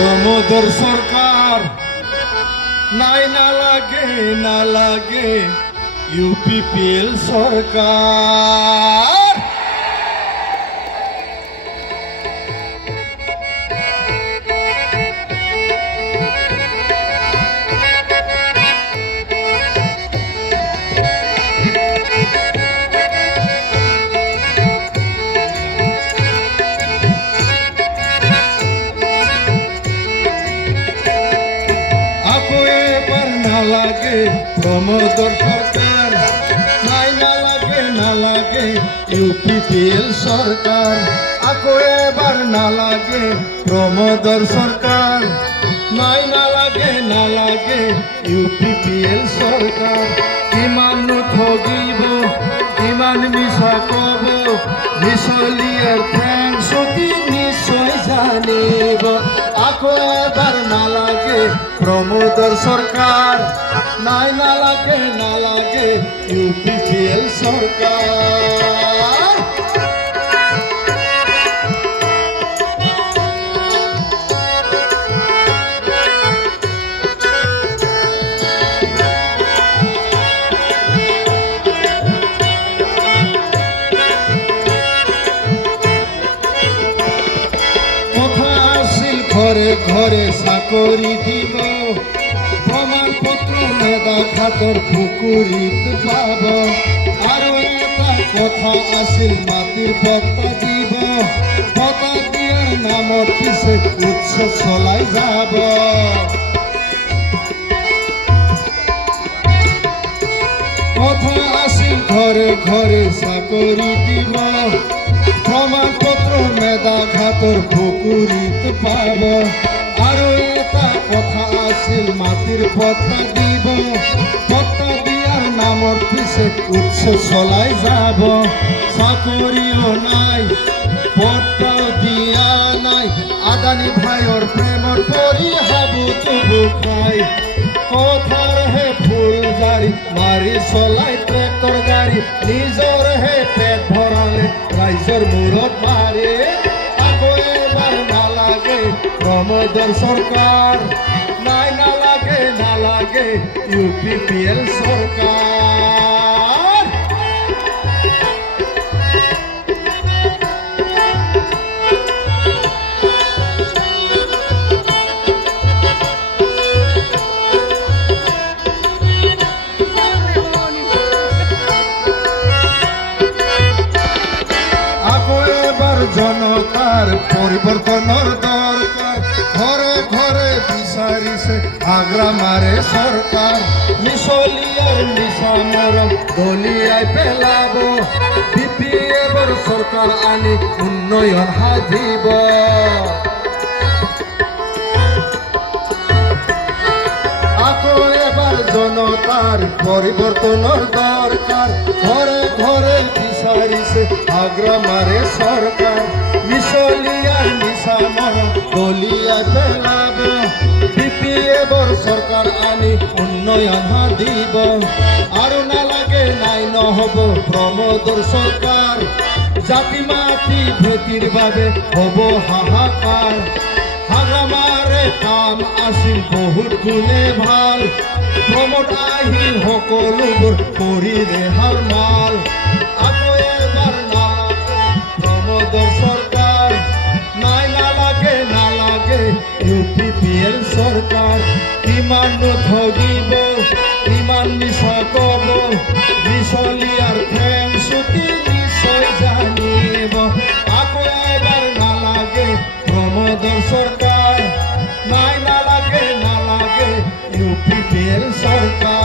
প্রমোদর সরকার নাই না লাগে ইউপিপিএল সরকার। লাগে প্রমোদর সরকার নাই না লাগে ইউপিপিএল সরকার। আকো এবার না লাগে প্রমোদর সরকার নাই না লাগে ইউপিপিএল সরকার। কিমান ঠগিব কিমান মিছা কব মিছলিয়ার ঠেং সতী নিশ্চয় জানিব। আকো এবার না লাগে প্রমোদর সরকার নাই না লাগে ইউপিপিএল সরকার। ঘরে ঘরে চাকরি দিব প্রমাণপত্র মেধা খাতর পুকুরিত পাব। আৰু এটা কথা আছিল মাটির পত্তা দিব পতা দিয়ার নামত পিছে উৎসব চলাই যাব। কথা আছিল ঘরে ঘরে চাকরি দিব প্রমাণপত্র মেধা খাতর পুকুরিত পাব। আৰু এটা কথা আছিল মাটির পত্তা দিব পত্তা দিয়ার নামর পিছে উৎসব চলাই যাব। চাকরিও নাই পত্তাও দিয়া নাই আদানি ভাইয়ের প্রেমর পরি হাবু তুবু খাই। কথার হে ফুল জারি মারি চলাই ট্রেক্টর গাড়ি নিজর হে পেট ভরালে রাইজর মূরত মারে। আকো এবার না লাগে প্রমোদর সরকার নাই না লাগে ইউপিপিএল সরকার। জনতার পরিবর্তনের দরকার ঘরে ঘরে বিচারিছে আগ্রা মারে সরকার। মিছলিয়ার মিছা মরম দলিয়ায় পেলাব বিপিএফর সরকার আনি উন্নয়ন সাধিব। আকো এবার জনতার পরিবর্তনের দরকার ঘরে ঘরে বিচারিছে আগ্রা মারে সরকার। মিছলিয়ার মিছা মরম দলিয়ায় পেলাব বিপিএফর সরকার আনি উন্নয়ন সাধিব। আৰু না লাগে নাই নহব প্রমোদর সরকার জাতি মাটি ভেটির বাবে হব হাহাকার। হাগ্রামারে কাম আছিল বহুত গুণে ভাল প্রমোদ আহি সকলোবোৰ কৰি ৰেহাল মাল। আকৌ এবাৰ না প্ৰমোদৰ সরকার নাই না লাগে ইউপিপিএল সরকার। কিমান ঠগিব কিমান মিছা কব মিছলিয়ার ঠেং চুটি নিশ্চয় জানিব। আকৌ এবাৰ না লাগে প্রমোদর সরকার নাই না লাগে ইউপিপিএল সরকার।